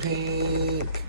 pink.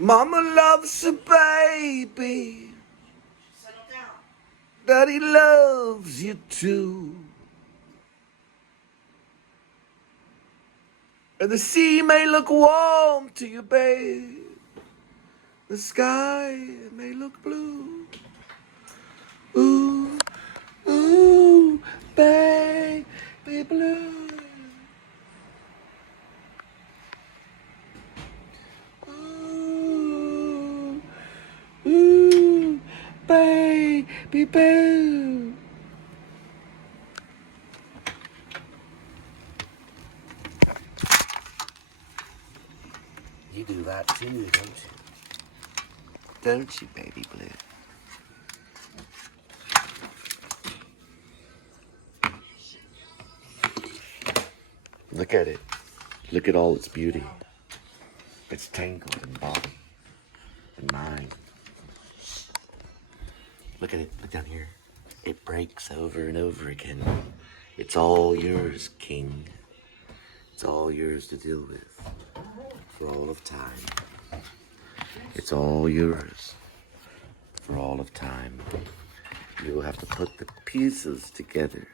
Mama loves a baby. Settle down. Daddy loves you too. And the sea may look warm to you, babe. The sky may look blue. Ooh, ooh, baby blue. Ooh, ooh, baby blue. You do that too, don't you? Don't you, baby blue? Look at it. Look at all its beauty. It's tangled in body and mind. Look at it. Look down here. It breaks over and over again. It's all yours, King. It's all yours to deal with for all of time. It's all yours for all of time. You will have to put the pieces together.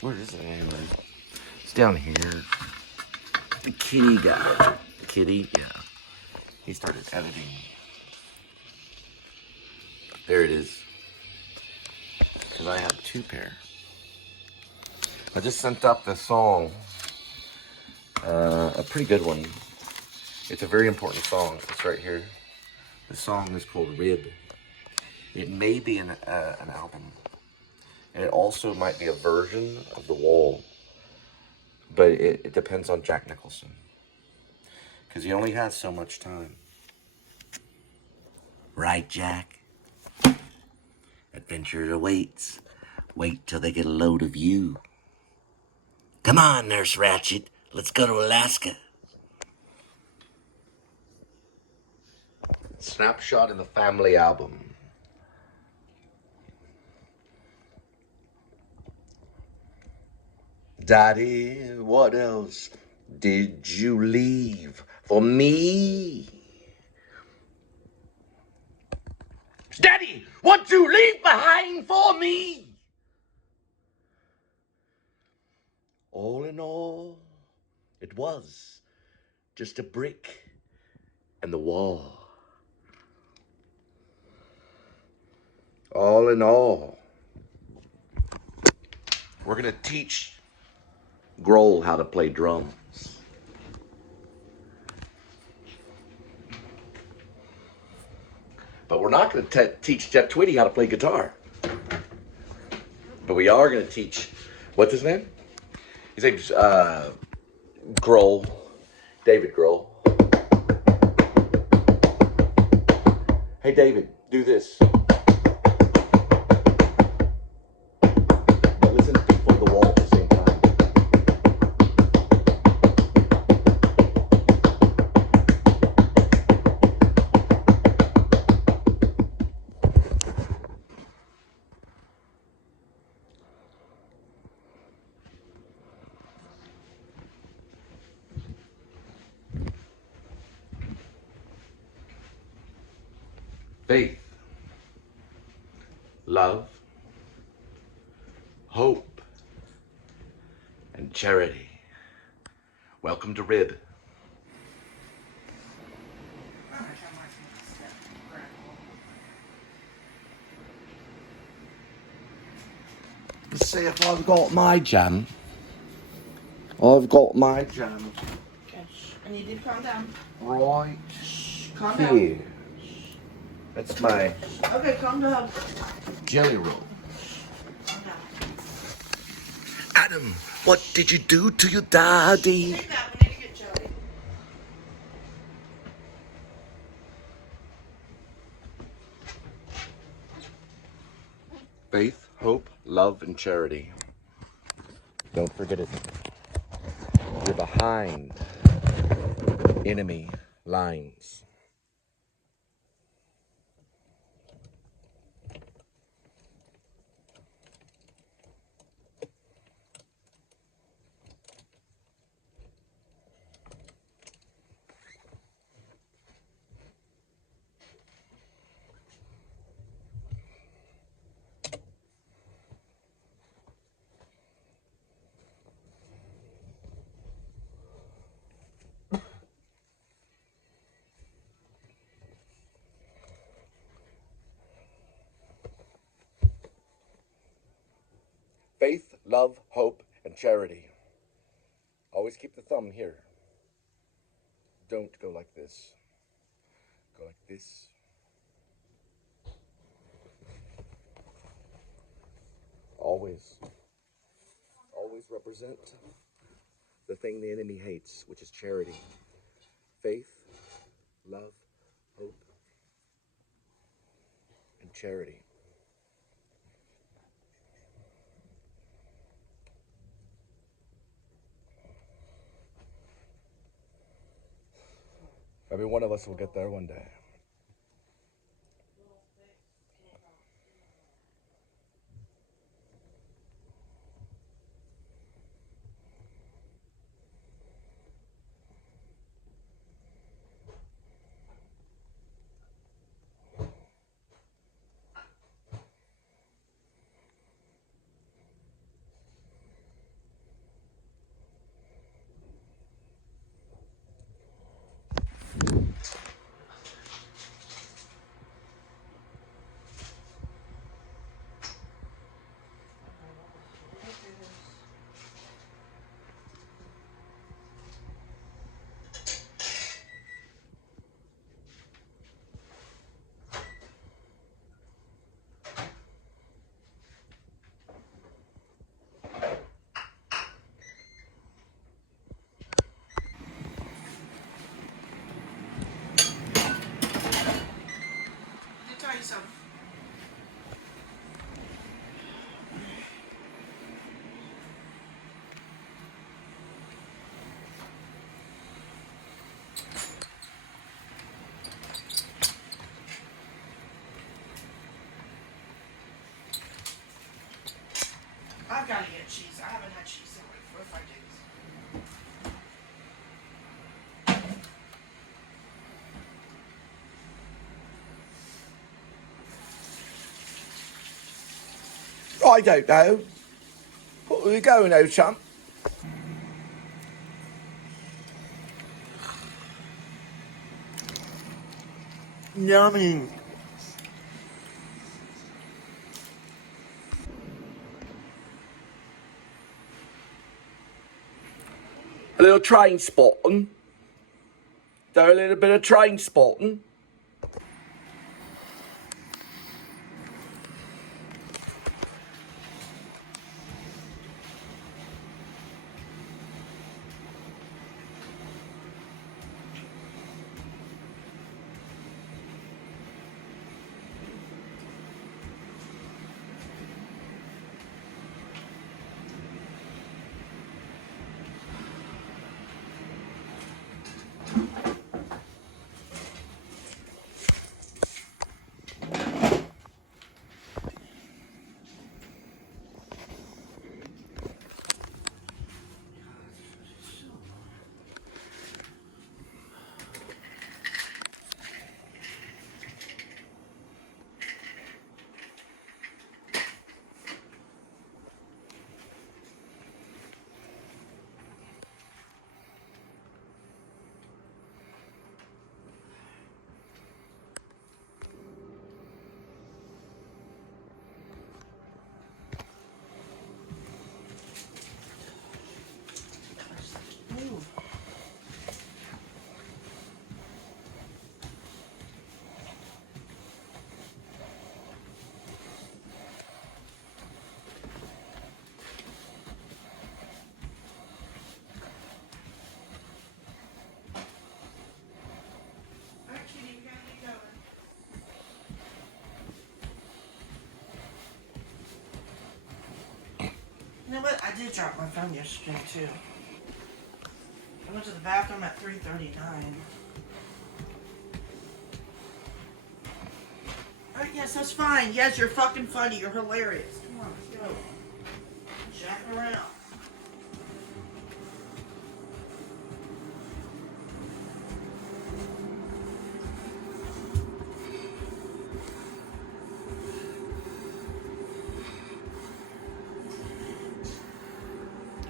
Where is it anyway? It's down here. The kitty guy. Kitty, yeah. He started editing. There it is. Because I have two pair. I just sent up this song. A pretty good one. It's a very important song. It's right here. The song is called Rib. It may be an album. And it also might be a version of The Wall. But it depends on Jack Nicholson. Because he only has so much time. Right, Jack? Adventure awaits. Wait till they get a load of you. Come on, Nurse Ratched. Let's go to Alaska. Snapshot in the Family album. Daddy, what else did you leave for me? Daddy, what you leave behind for me? All in all, it was just a brick and the wall. All in all, we're gonna teach Grohl how to play drums. But we're not going to teach Jeff Tweedy how to play guitar. But we are going to teach, what's his name? His name's Grohl, David Grohl. Hey David, do this. But listen to Before the Wall at the same time. Faith, love, hope, and charity. Welcome to Rib. Let's see if I've got my jam. I've got my jam. Okay. I need you to calm down. Right Calm here. down. That's my Okay, calm down. jelly roll. Calm down. Adam, what did you do to your daddy? Take that. We need to get Joey. Faith, hope, love, and charity. Don't forget it. You're behind enemy lines. Faith, love, hope, and charity. Always keep the thumb here. Don't go like this. Go like this. Always represent the thing the enemy hates, which is charity. Faith, love, hope, and charity. Every one of us will get there one day. Let me tell you something. I've got to get cheese. I haven't had cheese in like 4 or 5 days. I don't know. What are we going now, chump? Yummy. A little train spotting. Do a little bit of train spotting. know what? I did drop my phone yesterday too. I went to the bathroom at 3:39. Alright, yes, that's fine. Yes, you're fucking funny. You're hilarious. Come on, let's go. Jacking around.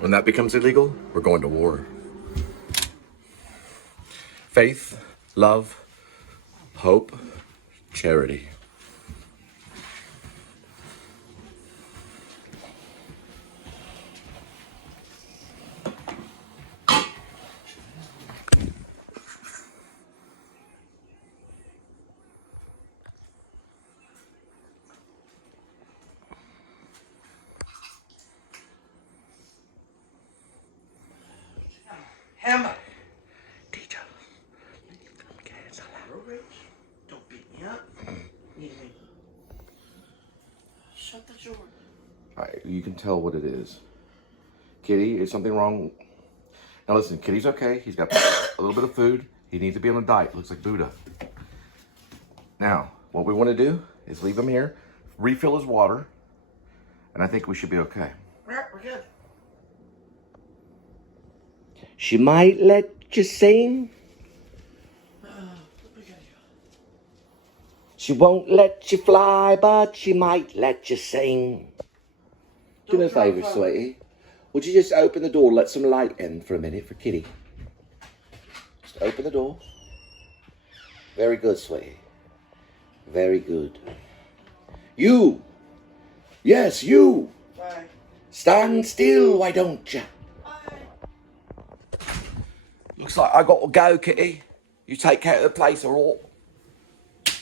When that becomes illegal, we're going to war. Faith, love, hope, charity. Hammer. Teacher. Don't beat me up. Shut the door. Alright, you can tell what it is. Kitty, is something wrong? Now listen, Kitty's okay. He's got a little bit of food. He needs to be on a diet. Looks like Buddha. Now, what we want to do is leave him here, refill his water, and I think we should be okay. Alright, we're good. She might let you sing. She won't let you fly, but she might let you sing. Do me a favour, sweetie. Would you just open the door, let some light in for a minute for Kitty? Just open the door. Very good, sweetie. Very good. You! Yes, you! Bye. Stand still, why don't you? Bye. Looks like I got to go, Kitty. You take care of the place, all right?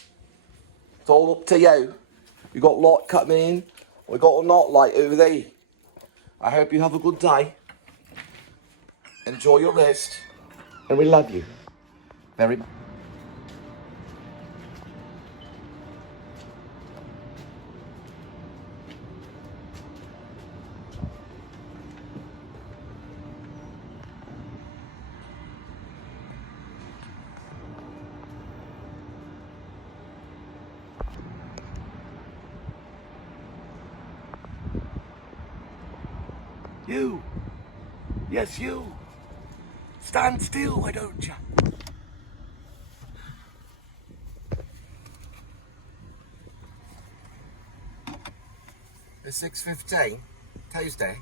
It's all up to you. You got light coming in. We got a not light over there. I hope you have a good day. Enjoy your rest. And we love you. Very much. You. Yes, you. Stand still, why don't you? It's 6:15, Tuesday,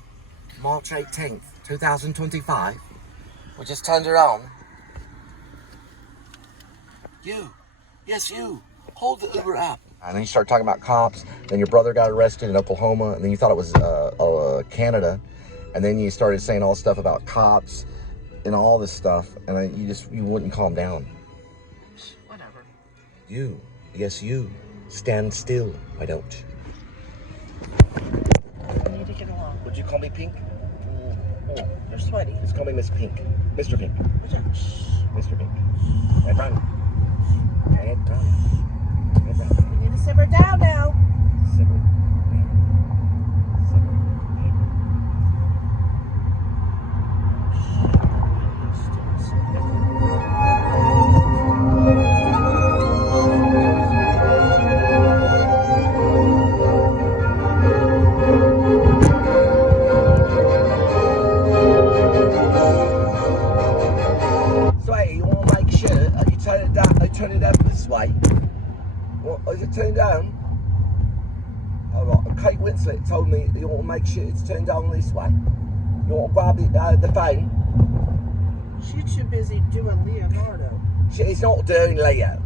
March 18th, 2025. We just turned her on. You. Yes, you. Hold the Uber app. And then you start talking about cops. Then your brother got arrested in Oklahoma. And then you thought it was Canada. And then you started saying all stuff about cops and all this stuff. And then you wouldn't calm down. Whatever. You. Yes, you. Stand still. Why don't you? We need to get along. Would you call me Pink? You're sweaty. Just call me Miss Pink. Mr. Pink. Mr. Pink. Head run. Head run. Head run. You need to simmer down now. Simmer. Turn it up this way. What is it turned down? Alright, Kate Winslet told me you want to make sure it's turned down this way. You want to grab the phone? She's too busy doing Leonardo. She's not doing Leo.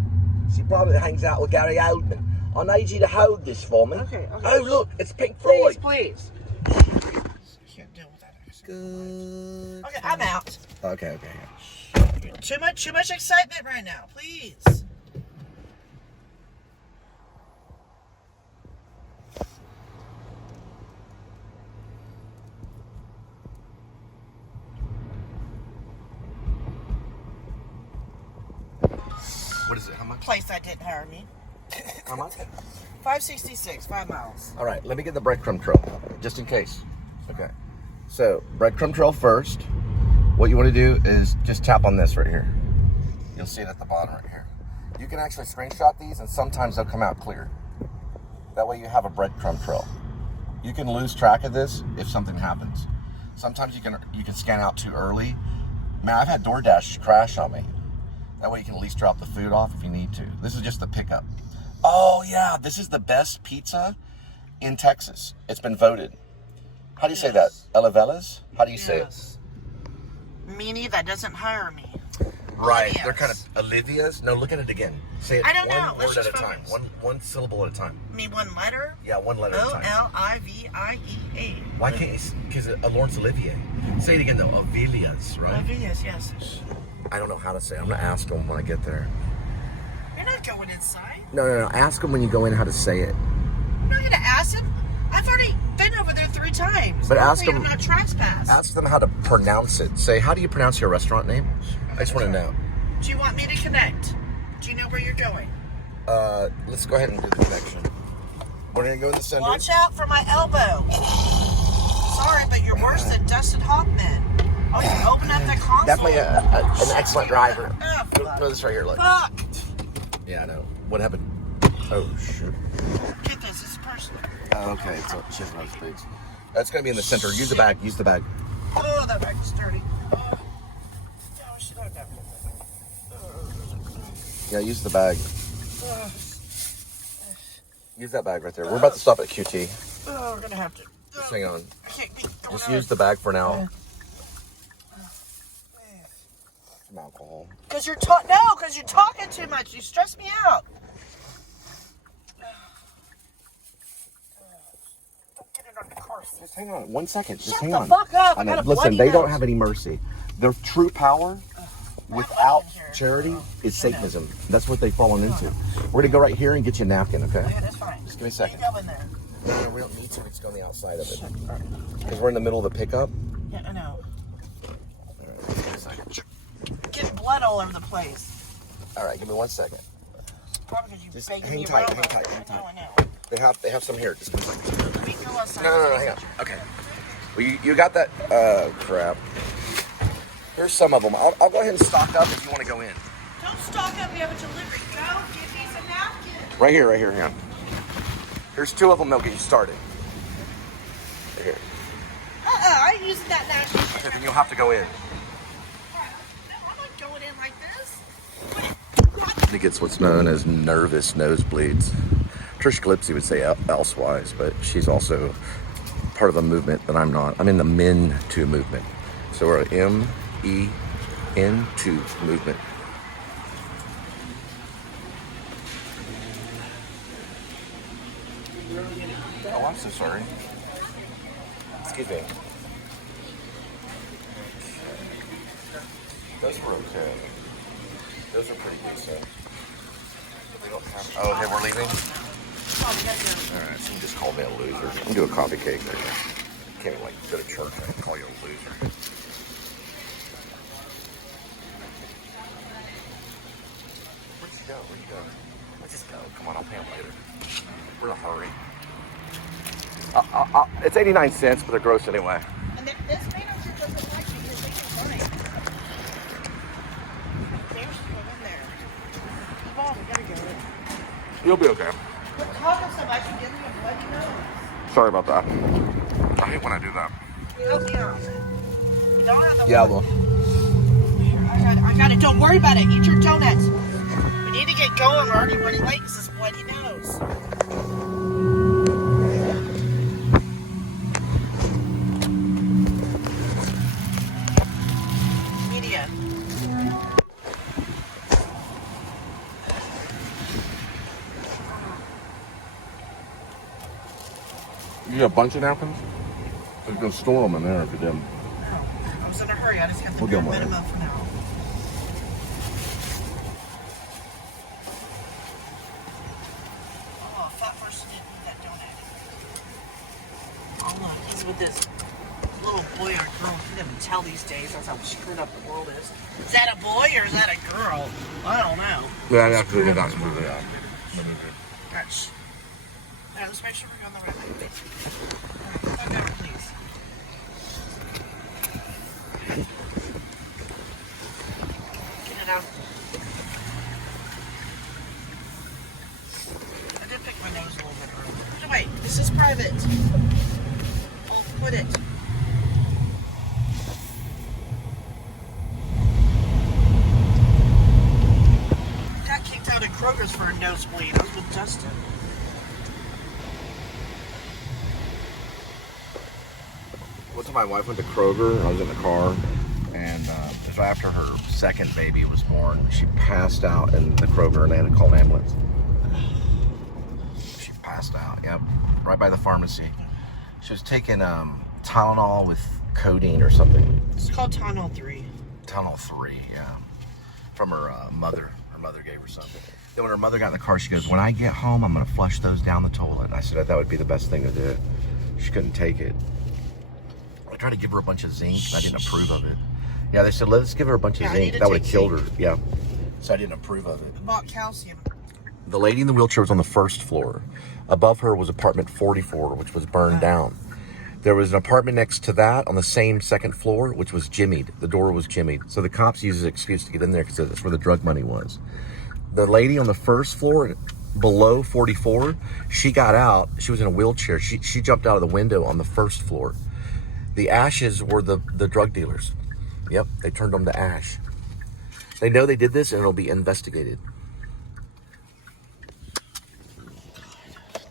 She probably hangs out with Gary Oldman. I need you to hold this for me. Okay. Oh look, it's Pink Floyd. Please. I can't deal with that. Good. Okay, I'm out. Okay. Too much excitement right now, please. What is it? How much? Place that didn't hire me. How much? 566, 5 miles. All right, let me get the breadcrumb trail, just in case. Okay. So, breadcrumb trail first. What you want to do is just tap on this right here. You'll see it at the bottom right here. You can actually screenshot these, and sometimes they'll come out clear. That way you have a breadcrumb trail. You can lose track of this if something happens. Sometimes you can scan out too early. Man, I've had DoorDash crash on me. That way you can at least drop the food off if you need to. This is just the pickup. Oh yeah, this is the best pizza in Texas. It's been voted. How do you say that? Elevelas? How do you say it? Meanie that doesn't hire me. Right, Olivia's. they're kind of Olivia's. No, look at it again. Say it I don't know. one Let's word at a just time. focus. One syllable at a time. You mean one letter? Yeah, one letter at a time. Oliviea. Why can't you? Because Lawrence Olivier. Say it again though. Avilia's, right? Olivia's, yes. I don't know how to say it. I'm gonna ask them when I get there. You're not going inside. No. Ask them when you go in how to say it. I'm not gonna ask him. I've already been over there 3 times. But ask Hopefully him. I'm not trespass. Ask them how to pronounce it. Say, how do you pronounce your restaurant name? I just want to know. Do you want me to connect? Do you know where you're going? Let's go ahead and do the connection. We're gonna go in the center. Watch out for my elbow. Sorry, but you're worse than Dustin Hoffman. Oh, you open up the console. Definitely an excellent driver. Oh, fuck. No, this right here, look. Fuck. Yeah, I know. What happened? Oh, shoot. Get this. It's personal. Oh, okay, so she has no space. That's gonna be in the center. Use the bag. Use the bag. Oh, that bag is dirty. Oh, she don't have Yeah, use the bag. Use that bag right there. We're about to stop at QT. Oh, we're gonna have to. Just hang on. I can't be going Just on. use the bag for now. Some alcohol. Because you're talking too much. You stress me out. Don't get it on the car. Just hang on. 1 second. Just Shut hang the on. fuck up. I I know. got a Listen, bloody they don't nose. have any mercy. Their true power without charity is Satanism. That's what they've fallen into. We're going to go right here and get you a napkin, okay? Yeah, that's fine. Just give me a second. You go in there. No, we don't need to. We just go on the outside of it. Because we're in the middle of the pickup. Yeah, I know. All right, give me a second. Getting blood all over the place. All right, give me 1 second. Probably because you Just begging hang me tight, around. hang tight, hang tight. I know. They have some here. Just give me a second. Let me go outside. No, hang on. Okay. Well, you got that? Crap. Here's some of them. I'll go ahead and stock up if you want to go in. Don't stock up. We have a delivery. Go give me some napkins. Right here. Hang on. Here's 2 of them. They'll get you started. Right here. I ain't using that napkin. Okay, then you'll have to go in. I'm not going in like this. He gets what's known as nervous nosebleeds. Trish Gillespie would say elsewise, but she's also part of a movement that I'm not. I'm in the Men Too movement. So we're an MEN2 movement. Oh, I'm so sorry. Excuse me. Those were okay. Those are pretty decent. They don't have. Oh, okay, we're leaving. All right, so you just called me a loser. I'm gonna do a coffee cake. I can't even go to church and call you a loser. Where'd you go? Let's just go. Come on, I'll pay him later. We're in a hurry. It's 89 cents, but they're gross anyway. And then this manager doesn't like me because they can money. There's one in there. Come on, we gotta get it. You'll be okay. Quit talking so much and give me a bloody nose. Sorry about that. I hate when I do that. Help me out. You don't have the Yeah, well. I got it. Don't worry about it. Eat your donuts. We need to get going. We're already running late because this bloody nose. Media. You got a bunch of napkins? I was gonna store them in there if you didn't. I was in a hurry. I just got the We'll bare get 'em later. minimum for now. Oh, a fat person didn't eat that donut. Oh, look. He's with this little boy or girl. You can never tell these days. That's how screwed up the world is. Is that a boy or is that a girl? I don't know. Yeah, that's really nice. Really nice. Gosh. All right, let's make sure we're on the right way. Go down, please. enough. I did pick my nose a little bit earlier. Wait, this is private. I'll put it. Got kicked out of Kroger's for a nosebleed. I was with Justin. One time my wife went to Kroger, I was in the car, and it was after her second baby was born. She passed out in the Kroger and they had to call an ambulance. She passed out, yep, right by the pharmacy. She was taking Tylenol with codeine or something. It's called Tylenol 3. Tylenol 3, yeah, from her mother. Her mother gave her something. Then when her mother got in the car, she goes, when I get home, I'm going to flush those down the toilet. And I said that would be the best thing to do. She couldn't take it. I tried to give her a bunch of zinc, and I didn't approve of it. Yeah, they said, let's give her a bunch of zinc. That would have killed her. Yeah. So I didn't approve of it. I bought calcium. The lady in the wheelchair was on the first floor. Above her was apartment 44, which was burned down. There was an apartment next to that on the same second floor, which was jimmied. The door was jimmied. So the cops used an excuse to get in there because that's where the drug money was. The lady on the first floor, below 44, she got out. She was in a wheelchair. She jumped out of the window on the first floor. The ashes were the drug dealers. Yep, they turned them to ash. They know they did this and it'll be investigated.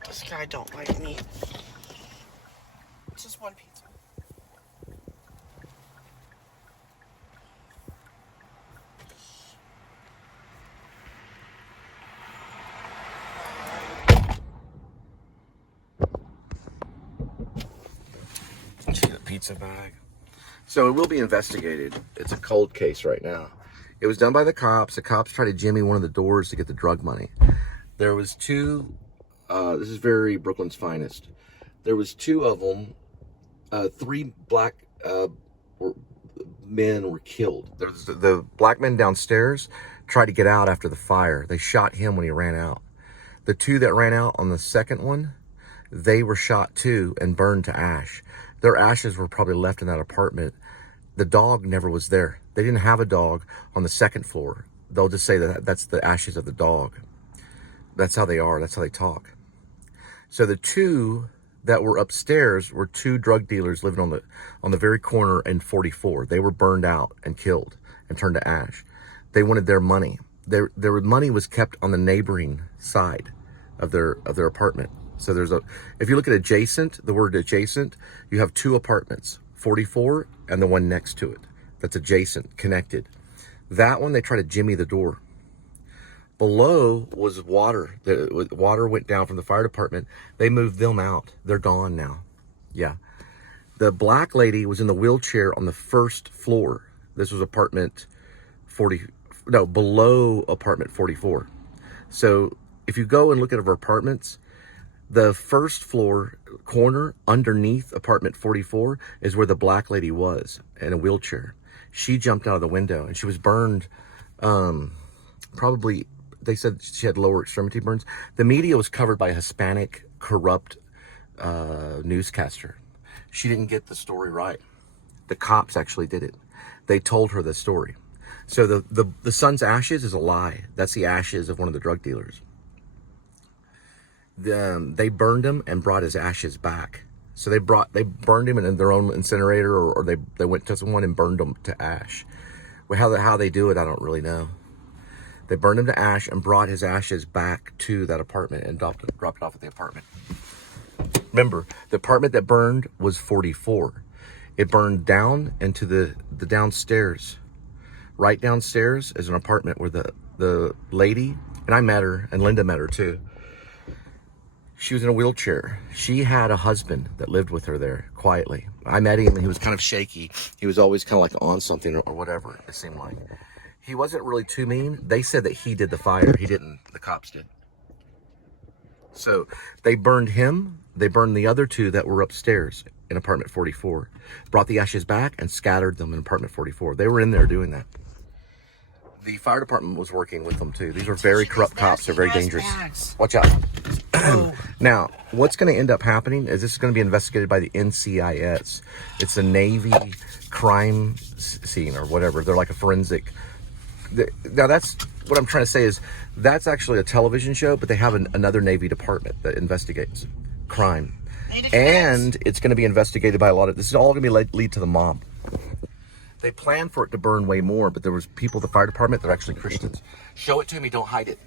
This guy don't like me. It's just one pizza. She's a pizza bag. So it will be investigated. It's a cold case right now. It was done by the cops. The cops tried to jimmy one of the doors to get the drug money. There was two, this is very Brooklyn's finest. There was two of them, three black men were killed. The black men downstairs tried to get out after the fire. They shot him when he ran out. The two that ran out on the second one, they were shot too and burned to ash. Their ashes were probably left in that apartment. The dog never was there. They didn't have a dog on the second floor. They'll just say that that's the ashes of the dog. That's how they are. That's how they talk. So the two that were upstairs were two drug dealers living on the very corner in 44. They were burned out and killed and turned to ash. They wanted their money. Their money was kept on the neighboring side of their apartment. So if you look at adjacent, the word adjacent, you have two apartments, 44 and the one next to it. That's adjacent, connected. That one, they try to jimmy the door. Below was water. The water went down from the fire department. They moved them out. They're gone now. Yeah. The black lady was in the wheelchair on the first floor. This was apartment below apartment 44. So if you go and look at her apartments, the first floor corner underneath apartment 44 is where the black lady was in a wheelchair. She jumped out of the window and she was burned. Probably, they said she had lower extremity burns. The media was covered by a Hispanic, corrupt newscaster. She didn't get the story right. The cops actually did it. They told her the story. So the son's ashes is a lie. That's the ashes of one of the drug dealers. They burned him and brought his ashes back. So they burned him in their own incinerator, or they went to someone and burned him to ash. Well, how they do it, I don't really know. They burned him to ash and brought his ashes back to that apartment and dropped it off at the apartment. Remember, the apartment that burned was 44. It burned down into the downstairs. Right downstairs is an apartment where the lady, and I met her, and Linda met her too. She was in a wheelchair. She had a husband that lived with her there quietly. I met him and he was kind of shaky. He was always kind of like on something or whatever, it seemed like. He wasn't really too mean. They said that he did the fire. He didn't. The cops did. So they burned him. They burned the other two that were upstairs in apartment 44. Brought the ashes back and scattered them in apartment 44. They were in there doing that. The fire department was working with them too. These are very corrupt cops. They're very dangerous. Watch out. Now, what's going to end up happening is this is going to be investigated by the NCIS. It's a Navy crime scene or whatever. They're like a forensic Now that's what I'm trying to say is that's actually a television show, but they have another Navy department that investigates crime. And it's going to be investigated by a lot of, this is all going to be lead to the mob. They planned for it to burn way more, but there was people at the fire department that are actually Christians. Show it to me, don't hide it.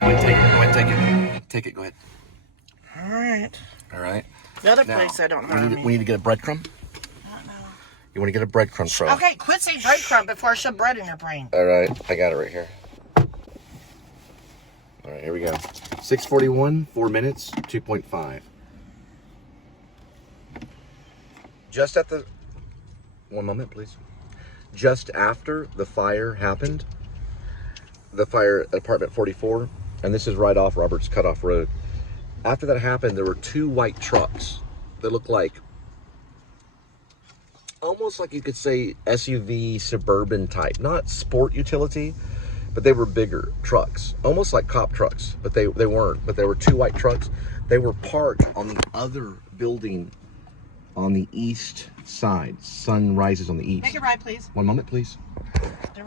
Go ahead, take it. Go ahead, take it. Take it, go ahead. All right. All right. The other place I don't know. We need to get a breadcrumb? I don't know. You want to get a breadcrumb trail? Okay, quit saying breadcrumb before I shove bread in your brain. All right, I got it right here. All right, here we go. 6:41, 4 minutes, 2.5. Just at the, one moment, please. Just after the fire happened, the fire at apartment 44, and this is right off Roberts Cutoff Road. After that happened, there were 2 white trucks that looked like, almost like you could say SUV suburban type, not sport utility, but they were bigger trucks, almost like cop trucks, but they weren't. But they were 2 white trucks. They were parked on the other building on the east side. Sun rises on the east. Take it right, please. One moment, please.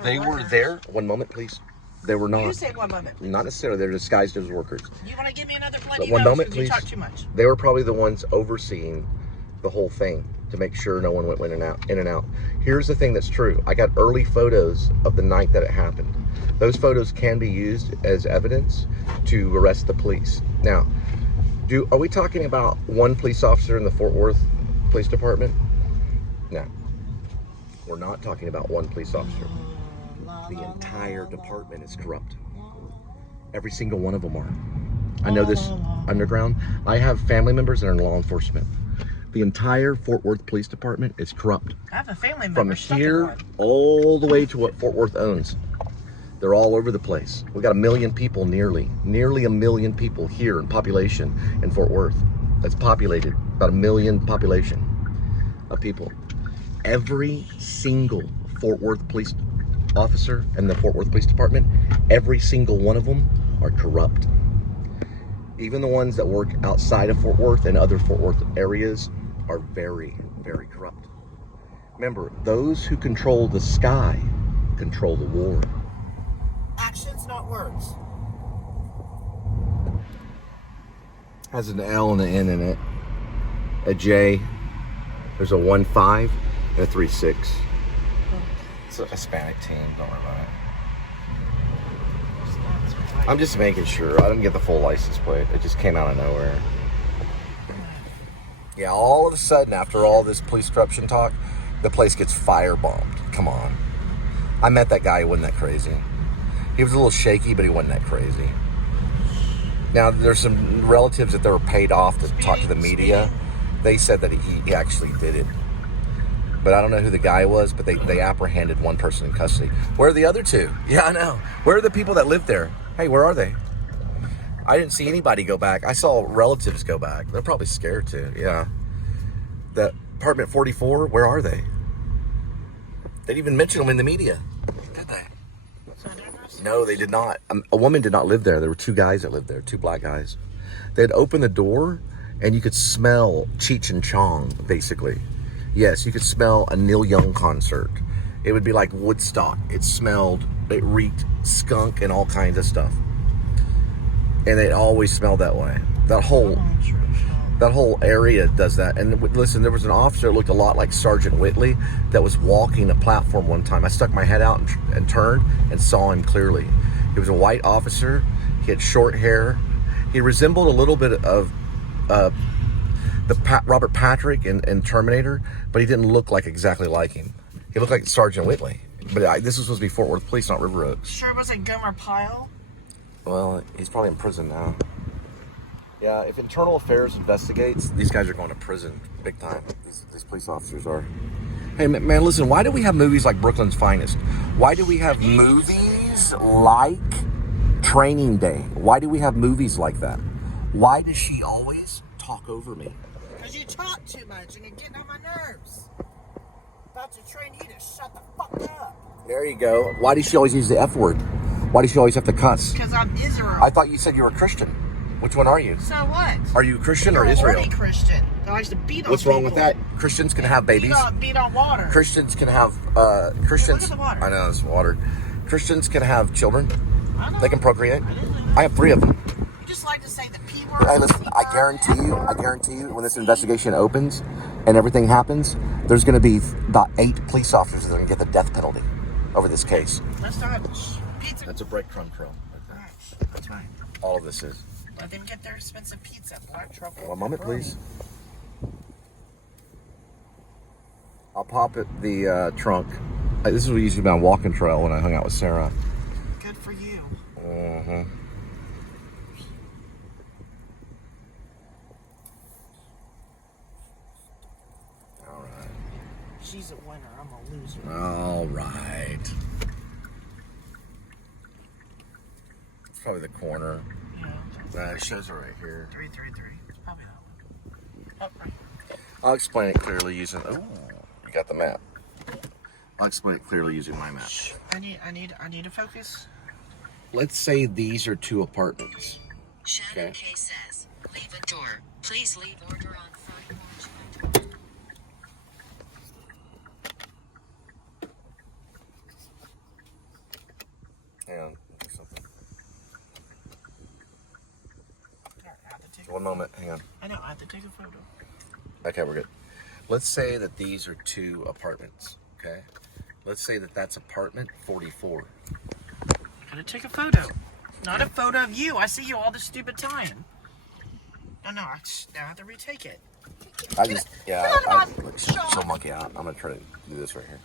They were workers. there. One moment, please. They were not. You say 1 moment, please. Not necessarily. They're disguised as workers. You want to give me another But bloody one nose moment, because you please. talk too much. They were probably the ones overseeing the whole thing to make sure no one went in and out. Here's the thing that's true. I got early photos of the night that it happened. Those photos can be used as evidence to arrest the police. Now, are we talking about one police officer in the Fort Worth Police Department? No. We're not talking about one police officer. The entire department is corrupt. Every single one of them are. I know this underground. I have family members that are in law enforcement. The entire Fort Worth Police Department is corrupt. I have a family member From stuck in here one. all the way to what Fort Worth owns. They're all over the place. We got 1 million people, nearly 1 million people here in population in Fort Worth. That's populated, about 1 million population of people. Every single Fort Worth police officer and the Fort Worth Police Department, every single one of them are corrupt. Even the ones that work outside of Fort Worth and other Fort Worth areas are very, very corrupt. Remember, those who control the sky control the war. Actions, not words. Has an L and an N in it. A J. There's a 1-5 and a 3-6. It's a Hispanic team. Don't worry about it. I'm just making sure. I didn't get the full license plate. It just came out of nowhere. Yeah, all of a sudden, after all this police corruption talk, the place gets firebombed. Come on. I met that guy. He wasn't that crazy. He was a little shaky, but he wasn't that crazy. Now, there's some relatives that they were paid off to talk to the media. They said that he actually did it. But I don't know who the guy was, but they apprehended one person in custody. Where are the other 2? Yeah, I know. Where are the people that lived there? Hey, where are they? I didn't see anybody go back. I saw relatives go back. They're probably scared too, yeah. The apartment 44, where are they? They didn't even mention them in the media, did they? No, they did not. A woman did not live there. There were 2 guys that lived there, 2 black guys. They'd open the door and you could smell Cheech and Chong, basically. Yes, you could smell a Neil Young concert. It would be like Woodstock. It reeked skunk and all kinds of stuff. And it always smelled that way. That whole area does that. And listen, there was an officer that looked a lot like Sergeant Whitley that was walking a platform one time. I stuck my head out and turned and saw him clearly. He was a white officer. He had short hair. He resembled a little bit of Robert Patrick in Terminator, but he didn't look exactly like him. He looked like Sergeant Whitley. But this was supposed to be Fort Worth Police, not River Oaks. Sure wasn't Gomer Pyle? Well, he's probably in prison now. Yeah, if Internal Affairs investigates, these guys are going to prison big time. These police officers are. Hey, man, listen, why do we have movies like Brooklyn's Finest? Why do we have movies like Training Day? Why do we have movies like that? Why does she always talk over me? Because you talk too much and you're getting on my nerves. About to train you to shut the fuck up. There you go. Why does she always use the F word? Why does she always have to cuss? Because I'm Israel. I thought you said you were a Christian. Which one are you? So what? Are you Christian or You're Israel? A horny Christian that likes to beat on What's wrong with people. that? Christians can have babies. Beat on water. Christians can have Christians. Look at the water. I know it's water. Christians can have children. I know. They can procreate. I didn't know. I have 3 of them. You just like to say the P word. Hey, listen, I guarantee you, when this investigation opens and everything happens, there's going to be about 8 police officers that are going to get the death penalty over this case. Let's start pizza. That's a breadcrumb trail. That's right. All of this is. Let them get their expensive pizza. Black truffle. One moment, please. I'll pop it the trunk. This is what used to be my walking trail when I hung out with Sarah. Good for you. Mm-hmm. All right. She's a winner. I'm a loser. All right. It's probably the corner. Yeah. It shows it right here. 333. It's probably that one. Oh, right. I'll explain it clearly using. Oh, you got the map. I'll explain it clearly using my map. I need to focus. Let's say these are 2 apartments. Shannon Okay. K says, leave a door. Please leave order on front porch. Hang on, do something. I have to take One moment, hang on. I know. I have to take a photo. Okay, we're good. Let's say that these are 2 apartments. Okay. Let's say that that's apartment 44. I gotta take a photo. Not a photo of you. I see you all the stupid time. No, I have to retake it. She'll monkey out. I'm gonna try to do this right here.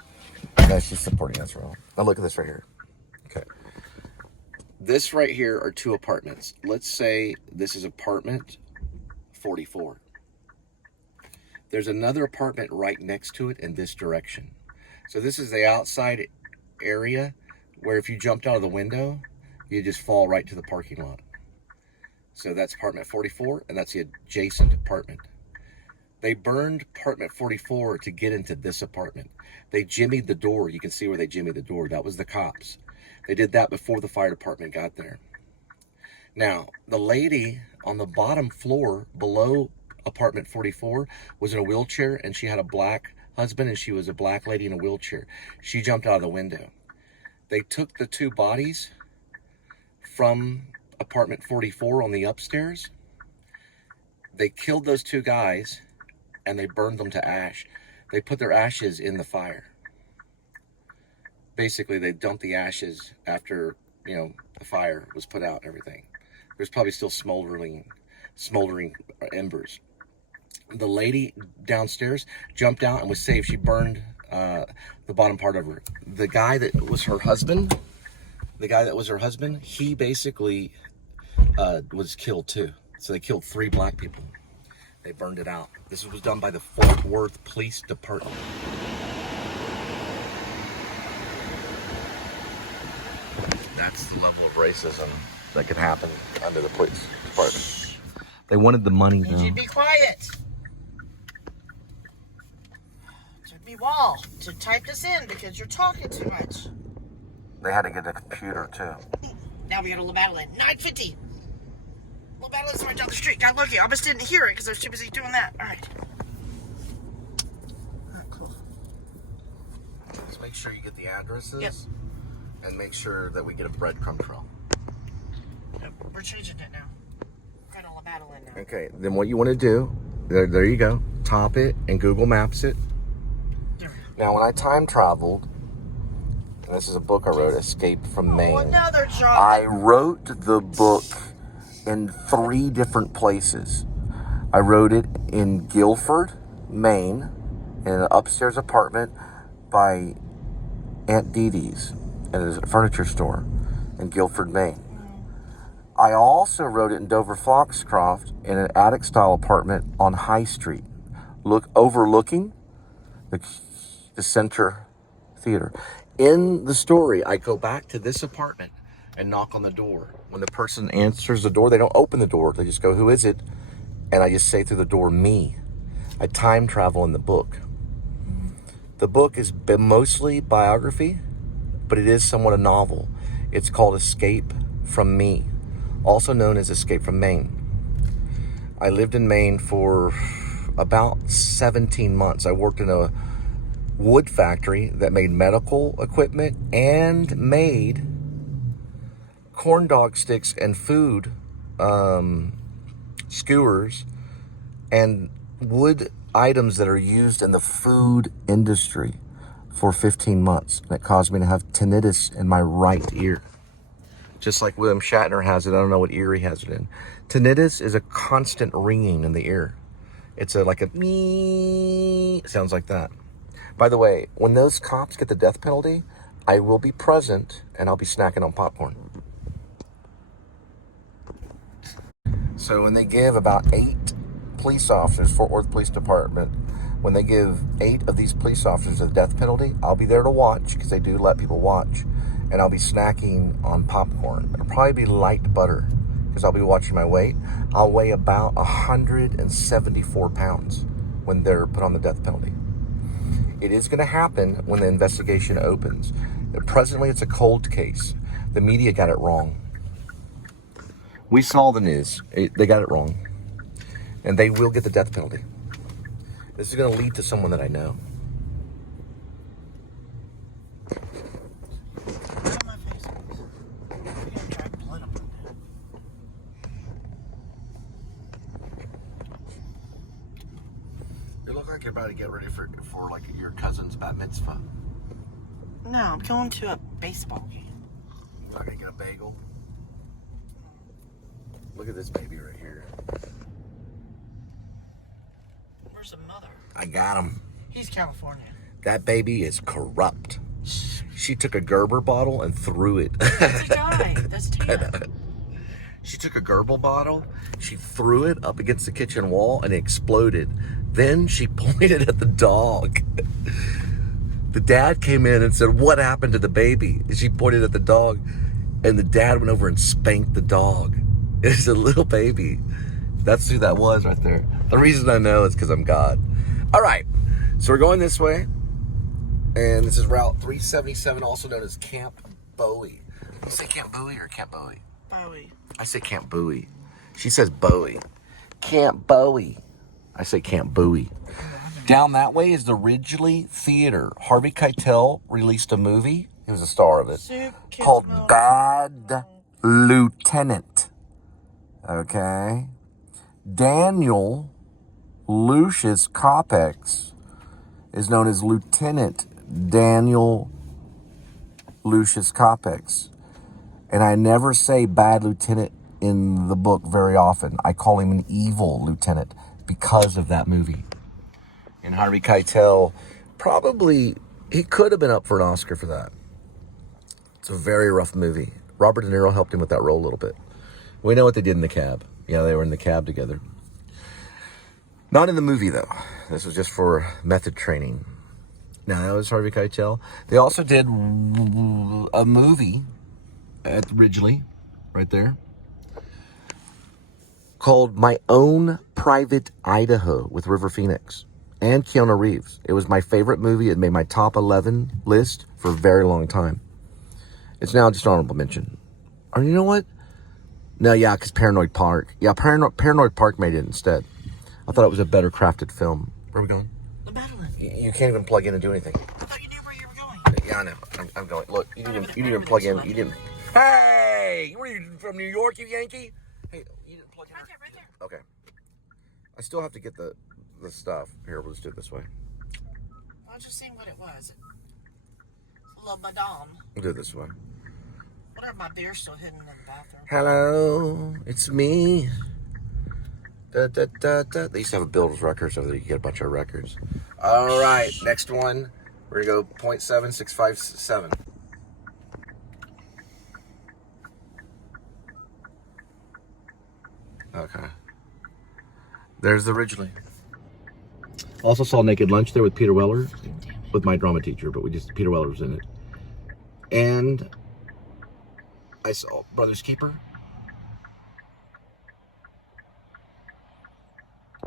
No, she's supporting us wrong. Now look at this right here. Okay. This right here are 2 apartments. Let's say this is apartment 44. There's another apartment right next to it in this direction. So this is the outside area where if you jumped out of the window, you just fall right to the parking lot. So that's apartment 44, and that's the adjacent apartment. They burned apartment 44 to get into this apartment. They jimmied the door. You can see where they jimmied the door. That was the cops. They did that before the fire department got there. Now, the lady on the bottom floor below apartment 44 was in a wheelchair, and she had a black husband, and she was a black lady in a wheelchair. She jumped out of the window. They took the 2 bodies from apartment 44 on the upstairs. They killed those 2 guys, and they burned them to ash. They put their ashes in the fire. Basically, they dumped the ashes after, the fire was put out and everything. There's probably still smoldering embers. The lady downstairs jumped out and was saved. She burned the bottom part of her. The guy that was her husband, he basically was killed too. So they killed 3 black people. They burned it out. This was done by the Fort Worth Police Department. That's the level of racism that could happen under the police department. They wanted the money, though. Need you to be quiet. Took me a while to type this in because you're talking too much. They had to get a computer, too. Now we got a little battle in 950. Little battle is right down the street. God, look, I almost didn't hear it because I was too busy doing that. All right. All right, cool. Just make sure you get the addresses. Yep. And make sure that we get a breadcrumb trail. Yep, we're changing it now. Got all the battle in now. Okay, then what you want to do, there you go. Top it and Google Maps it. There we go. Now, when I time traveled, and this is a book I wrote, Escape from Maine. Oh, another job. I wrote the book in 3 different places. I wrote it in Guilford, Maine, in an upstairs apartment by Aunt Dee Dee's at a furniture store in Guilford, Maine. I also wrote it in Dover Foxcroft in an attic-style apartment on High Street, overlooking the Center Theater. In the story, I go back to this apartment and knock on the door. When the person answers the door, they don't open the door. They just go, "Who is it?" And I just say through the door, "Me." I time travel in the book. The book is mostly biography, but it is somewhat a novel. It's called Escape from Me, also known as Escape from Maine. I lived in Maine for about 17 months. I worked in a wood factory that made medical equipment and made corn dog sticks and food skewers and wood items that are used in the food industry for 15 months. And it caused me to have tinnitus in my right ear. Just like William Shatner has it. I don't know what ear he has it in. Tinnitus is a constant ringing in the ear. It's like a me. Sounds like that. By the way, when those cops get the death penalty, I will be present and I'll be snacking on popcorn. So when they give about 8 police officers, Fort Worth Police Department, when they give 8 of these police officers the death penalty, I'll be there to watch, because they do let people watch, and I'll be snacking on popcorn. It'll probably be light butter, because I'll be watching my weight. I'll weigh about 174 pounds when they're put on the death penalty. It is going to happen when the investigation opens. Presently, it's a cold case. The media got it wrong. We saw the news. They got it wrong. And they will get the death penalty. This is going to lead to someone that I know. Get on my face, please. You're gonna drag blood up on that. You look like you're about to get ready for like your cousin's bat mitzvah. No, I'm going to a baseball game. Not gonna get a bagel. Look at this baby right here. Where's the mother? I got him. He's California. That baby is corrupt. She took a Gerber bottle and threw it. That's a guy. That's tan. She took a Gerber bottle, she threw it up against the kitchen wall, and it exploded. Then she pointed at the dog. The dad came in and said, "What happened to the baby?" And she pointed at the dog, and the dad went over and spanked the dog. It's a little baby. That's who that was right there. The reason I know is because I'm God. All right, so we're going this way, and this is Route 377, also known as Camp Bowie. You say Camp Bowie or Camp Bowie? Bowie. I say Camp Bowie. She says Bowie. Camp Bowie. I say Camp Bowie. Down that way is the Ridgely Theater. Harvey Keitel released a movie. He was a star of it. Soup, kiss Called milk. Bad Lieutenant. Okay. Daniel Lucius Kopex is known as Lieutenant Daniel Lucius Kopex. And I never say bad lieutenant in the book very often. I call him an evil lieutenant because of that movie. And Harvey Keitel, probably, he could have been up for an Oscar for that. It's a very rough movie. Robert De Niro helped him with that role a little bit. We know what they did in the cab. Yeah, they were in the cab together. Not in the movie, though. This was just for method training. Now, that was Harvey Keitel. They also did a movie at Ridgely, right there, called My Own Private Idaho with River Phoenix and Keanu Reeves. It was my favorite movie. It made my top 11 list for a very long time. It's now just honorable mention. Or you know what? No, yeah, because Paranoid Park. Yeah, Paranoid Park made it instead. I thought it was a better crafted film. Where are we going? The Madeline. You can't even plug in and do anything. I thought you knew where you were going. Yeah, I know. I'm going. Look, you didn't even plug in. You didn't. Hey! Were you from New York, you Yankee? Hey, you didn't plug in. Right there. Okay. I still have to get the stuff. Here, we'll just do it this way. I was just seeing what it was. La Madame. We'll do it this way. Whatever, my beer's still hidden in the bathroom. Hello, it's me. Da, da, da, da. They used to have a Beatles record, so you get a bunch of records. All right, next one. We're going to go 0.7657. Okay. There's the Ridgely. Also saw Naked Lunch there with Peter Weller, with my drama teacher, but Peter Weller was in it. And I saw Brothers Keeper.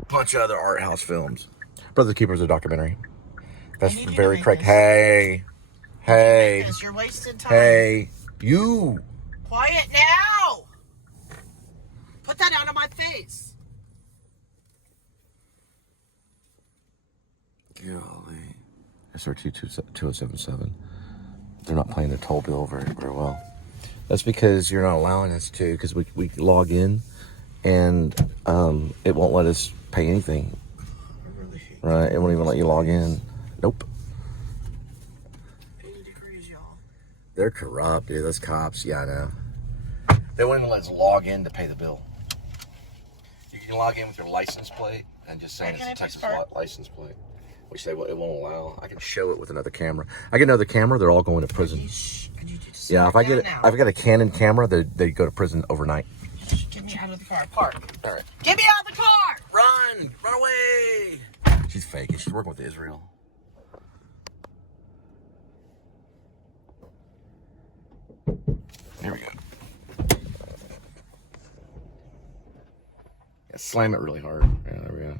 Bunch of other art house films. Brothers Keeper is a documentary. That's I need you very to correct. make this. Hey, You're wasting time. hey, you. Quiet now! Put that out of my face. Golly. SRT 2077. They're not playing the toll bill very well. That's because you're not allowing us to, because we log in and it won't let us pay anything. Right? It won't even let you log in. Nope. 80 degrees, y'all. They're corrupt, dude. Those cops, yeah, I know. They won't even let us log in to pay the bill. You can log in with your license plate and just say it's a Texas license plate, which it won't allow. I can show it with another camera. I get another camera, they're all going to prison. I need you to Yeah, if I get a Canon camera, they go to prison overnight. Get me out of the car. Park. All right. Get me out of the car! Run away! She's fake. She's working with Israel. There we go. Yeah, slam it really hard. Yeah, there we go.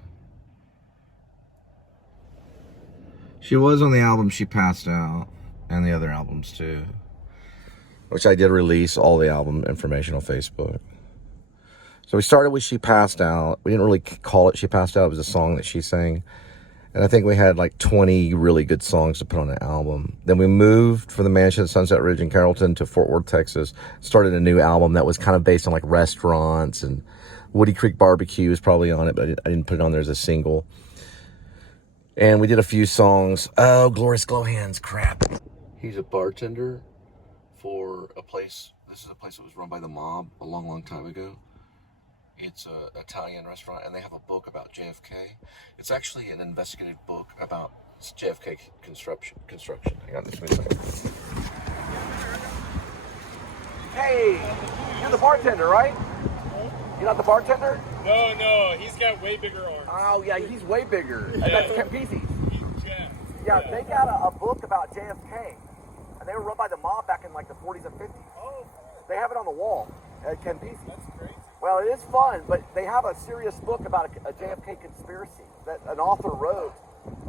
She was on the album She Passed Out, and the other albums too. Which I did release all the album information on Facebook. So we started with She Passed Out. We didn't really call it She Passed Out. It was a song that she sang. And I think we had like 20 really good songs to put on the album. Then we moved from the mansion at Sunset Ridge in Carrollton to Fort Worth, Texas. Started a new album that was kind of based on like restaurants, and Woody Creek Barbecue is probably on it, but I didn't put it on there as a single. And we did a few songs. Oh, Glorious Glowhands, crap. He's a bartender for a place. This is a place that was run by the mob a long time ago. It's an Italian restaurant, and they have a book about JFK. It's actually an investigative book about JFK construction. Hang on, this minute. Hey, you're the bartender, right? You're not the bartender? No, he's got way bigger arms. Oh, yeah, he's way bigger. Yeah. And that's Campisi's. Yeah, they got a book about JFK, and they were run by the mob back in like the 40s and 50s. Oh, They have it on the wall at Campisi's. that's crazy. Well, it is fun, but they have a serious book about a JFK conspiracy that an author wrote.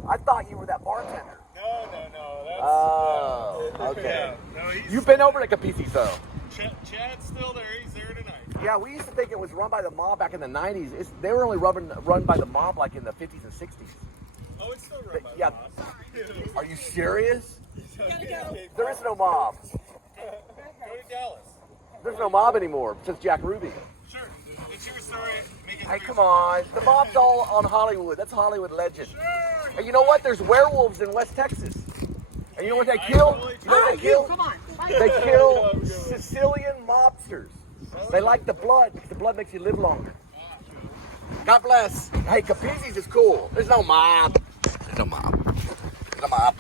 I thought you were that bartender. No, that's... Oh, yeah. okay. Yeah. No, You've been over to Capisi's, though. Chad's still there. He's there tonight. Yeah, we used to think it was run by the mob back in the 90s. They were only run by the mob like in the 50s and 60s. Oh, it's still run by Yeah. the boss. Are you serious? Go There is no mob. to Dallas. There's no mob anymore since Jack Ruby. Sure. It's your story. Make it Hey, come on. The mob's all on Hollywood. That's Hollywood legend. Sure. And you know what? There's werewolves in West Texas. And you know what they kill? You know what they kill? Come on. They kill Sicilian mobsters. They like the blood because the blood makes you live longer. God bless. Hey, Capisi's is cool. There's no mob. There's no mob. There's no mob.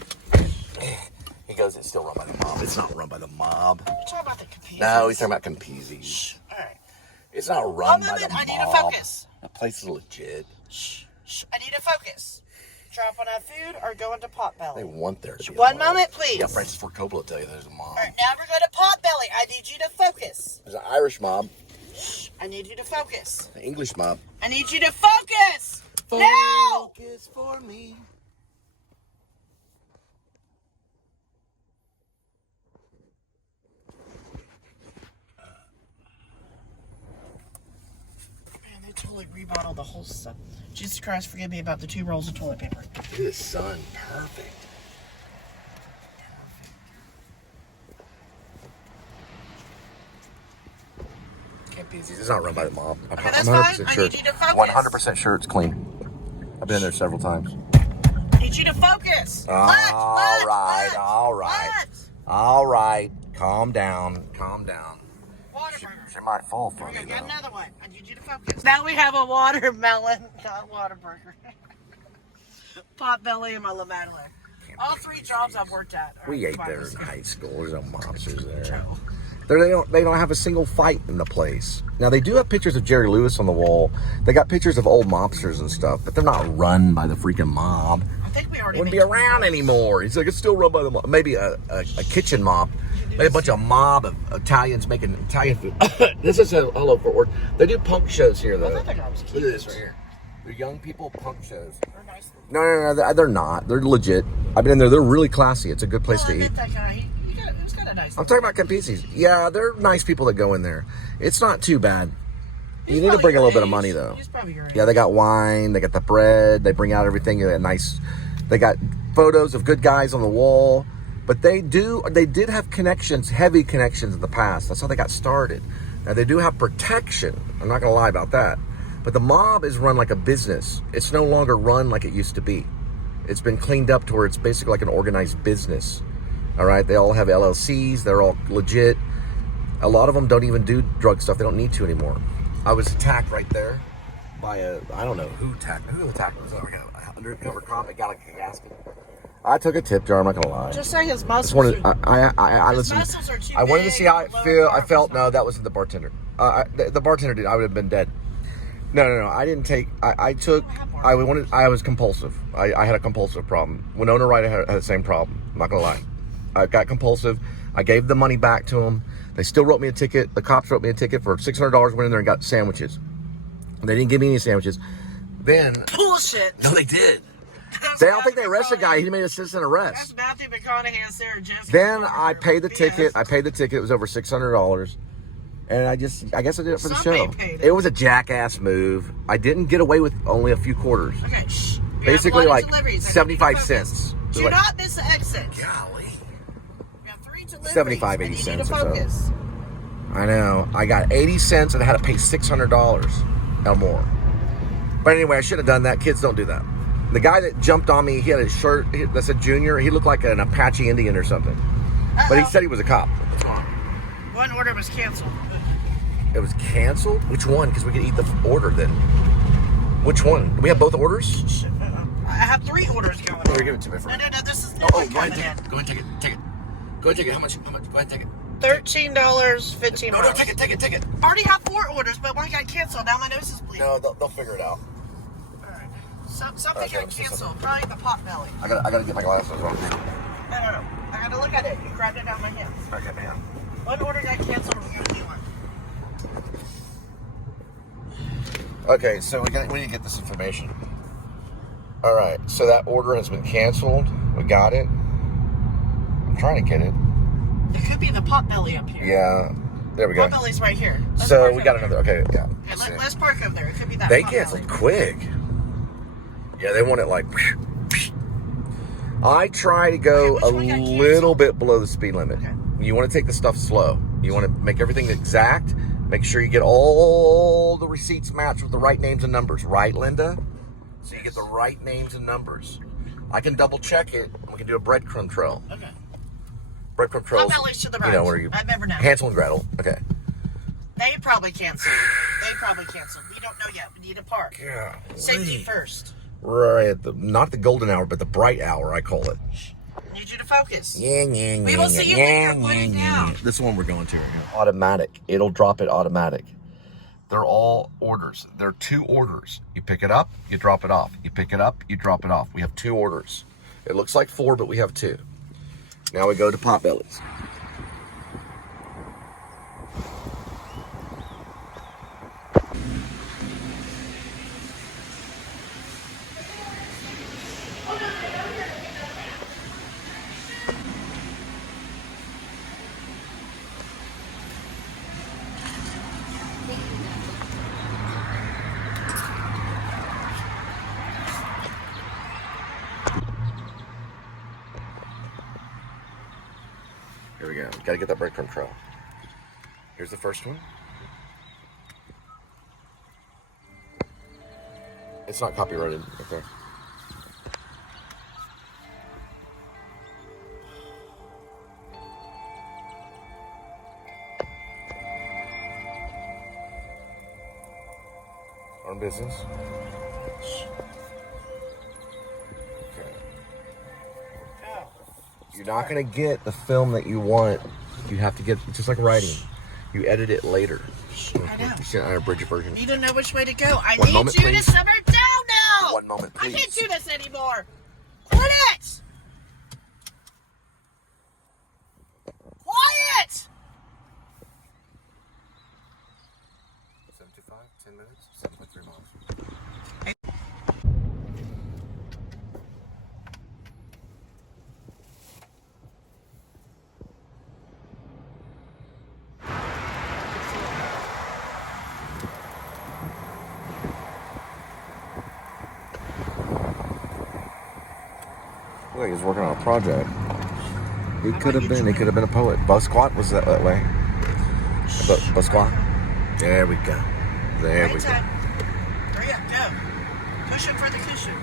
He goes, it's still run by the mob. It's not run by the mob. You're talking about the Campisi's. No, he's talking about Campisi's. All right. It's not run by moment, the mob. I need to focus. The place is legit. Shh. I need to focus. Drop on that food or go into Potbelly. They want there to be a One mob. moment, please. Yeah, Francis Ford Coppola will tell you there's a mob. All right, now we're going to Potbelly. I need you to focus. There's an Irish mob, I need you to focus. an English mob. I need you to focus. Now! Focus for me. Man, they totally remodeled the whole stuff. Jesus Christ, forgive me about the 2 rolls of toilet paper. Look at the sun. Perfect. It's not run by the mob. I'm that's fine. 100% I sure. need you to focus. 100% sure it's clean. I've been there several times. I need you to focus. All right. Calm down. Waterburger. She might fall for Here me, we go. Got though. another one. I need you to focus. Now we have a watermelon, not Waterburger. Potbelly and my La Madeleine. All 3 jobs I've worked at. are We ate by there in myself. high school. There's no mobsters there. They don't have a single fight in the place. Now they do have pictures of Jerry Lewis on the wall. They got pictures of old mobsters and stuff, but they're not run by the freaking mob. I think we already Wouldn't made be around anymore. He's like, it's still run by the mob. Maybe a kitchen mob. Maybe a bunch of mob of Italians making Italian food. This is a hello Fort Worth. They do punk shows here though. I think I was Look at this right here. They're young people punk shows. They're nice. No, they're not. They're legit. I've been in there. They're really classy. It's a good place Well, I to eat. met that guy. He's got a nice. I'm talking about Campisi's. Yeah, they're nice people that go in there. It's not too bad. He's You need to probably bring a your little bit of age. money though. He's probably your age. Yeah, they got wine. They got the bread. They bring out everything. They They got photos of good guys on the wall. But they did have connections, heavy connections in the past. That's how they got started. Now, they do have protection. I'm not going to lie about that. But the mob is run like a business. It's no longer run like it used to be. It's been cleaned up to where it's basically like an organized business. All right? They all have LLCs. They're all legit. A lot of them don't even do drug stuff. They don't need to anymore. I was attacked right there by I don't know who attacked me. Who attacked me? Was it an undercover cop that got like a gasket? I took a tip jar. I'm not gonna lie. Just say his muscles. I His listened. muscles are too I wanted to big see how and I the feel. lower I part felt was no. not. That wasn't the bartender. The bartender did. I would have been dead. No. I didn't take. I took. I was compulsive. I had a compulsive problem. Winona Ryder had the same problem. I'm not gonna lie. I got compulsive. I gave the money back to them. They still wrote me a ticket. The cops wrote me a ticket for $600. Went in there and got sandwiches. They didn't give me any sandwiches. Then Bullshit. no, they did. That's I don't think they Matthew arrested a guy. McConaughey. He made a citizen That's arrest. Matthew McConaughey, Sarah Jessica. Then Parker. I paid the BS. ticket. I paid the ticket. It was over $600. And I guess I did it for the Somebody show. paid it. It was a jackass move. I didn't get away with only a few quarters. Okay, shh. We Basically have a lot like of deliveries. I 75 need to focus. cents. Do Like- not miss the exit. Golly. We have 3 deliveries. 75, 80 and you cents need or to so. focus. I know. I got 80 cents and I had to pay $600 or more. But anyway, I shouldn't have done that. Kids don't do that. The guy that jumped on me, he had a shirt that said Junior. He looked like an Apache Indian or something. But he said he was a cop. One order was canceled. It was canceled? Which one? Because we could eat the order then. Which one? Do we have both orders? I have 3 orders going Here, on. give it to me first. No, this is Oh, new go one ahead coming and take in. it. Go ahead and take it. Take it. Go ahead and take it. How much? Go ahead and take it. $13, 15 No, take it. Take it. Take it. I already have 4 orders, but one got canceled. Now my nose is bleeding. No, they'll figure it out. Alright. Something Okay, got let's do canceled. something. Probably the pot belly. I gotta get my glasses on. No. I gotta look at it. You grabbed it out of my hand. Okay, man. One order got canceled. We got a new one. Okay, so we need to get this information. All right, so that order has been canceled. We got it. I'm trying to get it. It could be the pot belly up here. Yeah, there we go. Pot belly's right here. Let's So park we over got there. another. Okay, yeah. Okay, let's park over there. It could be that. They pot canceled belly. quick. Yeah, they want it like. I try to go Okay, a which one got little bit below the speed limit. Okay. You want to take the stuff slow. You want to make everything exact. Make sure you get all the receipts matched with the right names and numbers. Right, Linda? So you get the right names and numbers. I can double check it. And we can do a breadcrumb trail. Okay. Breadcrumb trails. Pot belly's to the You right. know where you. I remember now. Hansel and Gretel. Okay. They probably canceled. We don't know yet. We need to park. Yeah. Safety first. Right. Not the golden hour, but the bright hour, I call it. Need you to focus. Yeah. We will see you later. Put it down. This is one we're going to right now. Automatic. It'll drop it automatic. They're all orders. They're 2 orders. You pick it up, you drop it off. You pick it up, you drop it off. We have 2 orders. It looks like 4, but we have 2. Now we go to Potbellies. Here we go. Got to get that breadcrumb trail. Here's the first one. It's not copyrighted. Okay. On business. Okay. You're not going to get the film that you want. You have to get, just like writing. You edit it later. I know. You see an unabridged version. You don't know which way to go. I One need moment, you please. to simmer down now. One moment, I can't please. do this anymore. Quit it. Quiet. 7:55, 10 minutes, 7.3 miles. Look, he's working on a project. He How could about have you been. He join? could have been a poet. Busquat was that way. Busquat. There we go. There we Right go. time. Hurry up, go. Push him for the cushion.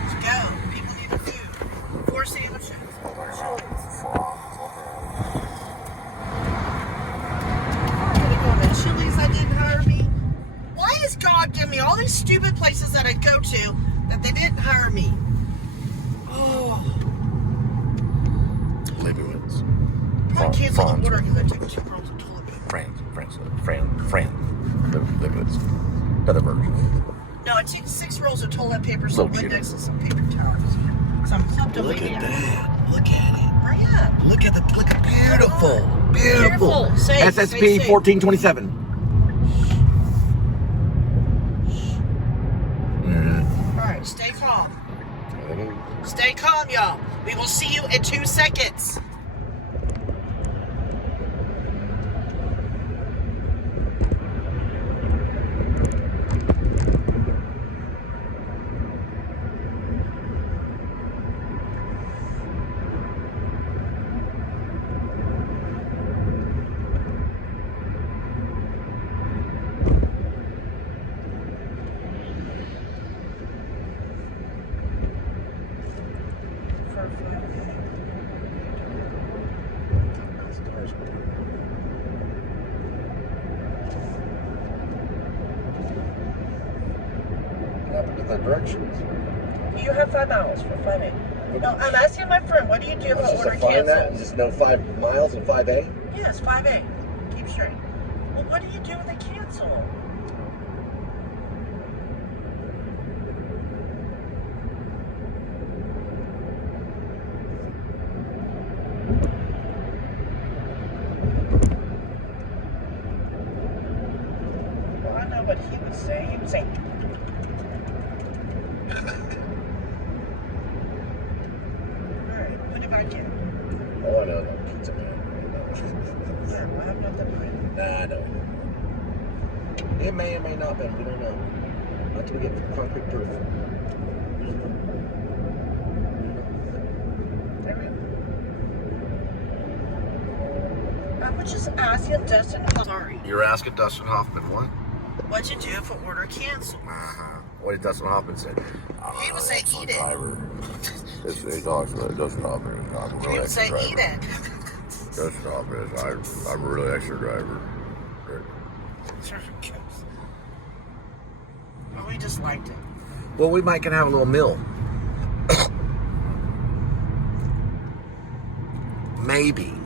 Let's go. People need a few. 4 sandwiches. 4 chilies. I'm gonna go to Chili's that didn't hire me. Why is God giving me all these stupid places that I go to that they didn't hire me? Oh, Liverwoods. I canceled the order because I took 2 rolls of toilet paper. Fran. Liverwoods. Better version. No, I took 6 rolls of toilet paper, some Little Windex, and some paper towels. So I'm kleptomaniac. Look at that. Look at it. Hurry up. Look at beautiful. Beautiful. Say, SSP 1427. All right, stay calm. Stay calm, y'all. We will see you in 2 seconds. What happened to the directions? You have 5 miles for 5A. No, I'm asking my friend, what do you do if I order cancel? Just no 5 miles and 5A? Yes, 5A. Keep straight. Well, what do you do when they cancel? Well, I know what he would say. He would say, all right, put it back in. Oh, no, pizza man. Yeah, well, I have nothing behind it. Nah, no. It may or may not be. We don't know. Not till we get concrete proof. I was just asking Dustin. Sorry. You're asking Dustin Hoffman what? What'd you do if an order canceled? What did Dustin Hoffman say? He would say, eat it. He talks about Dustin Hoffman. I'm a He really would say, extra eat driver. it. Dustin Hoffman is, I'm a really extra driver. Oh, we just liked it. Well, we might can have a little meal. Maybe.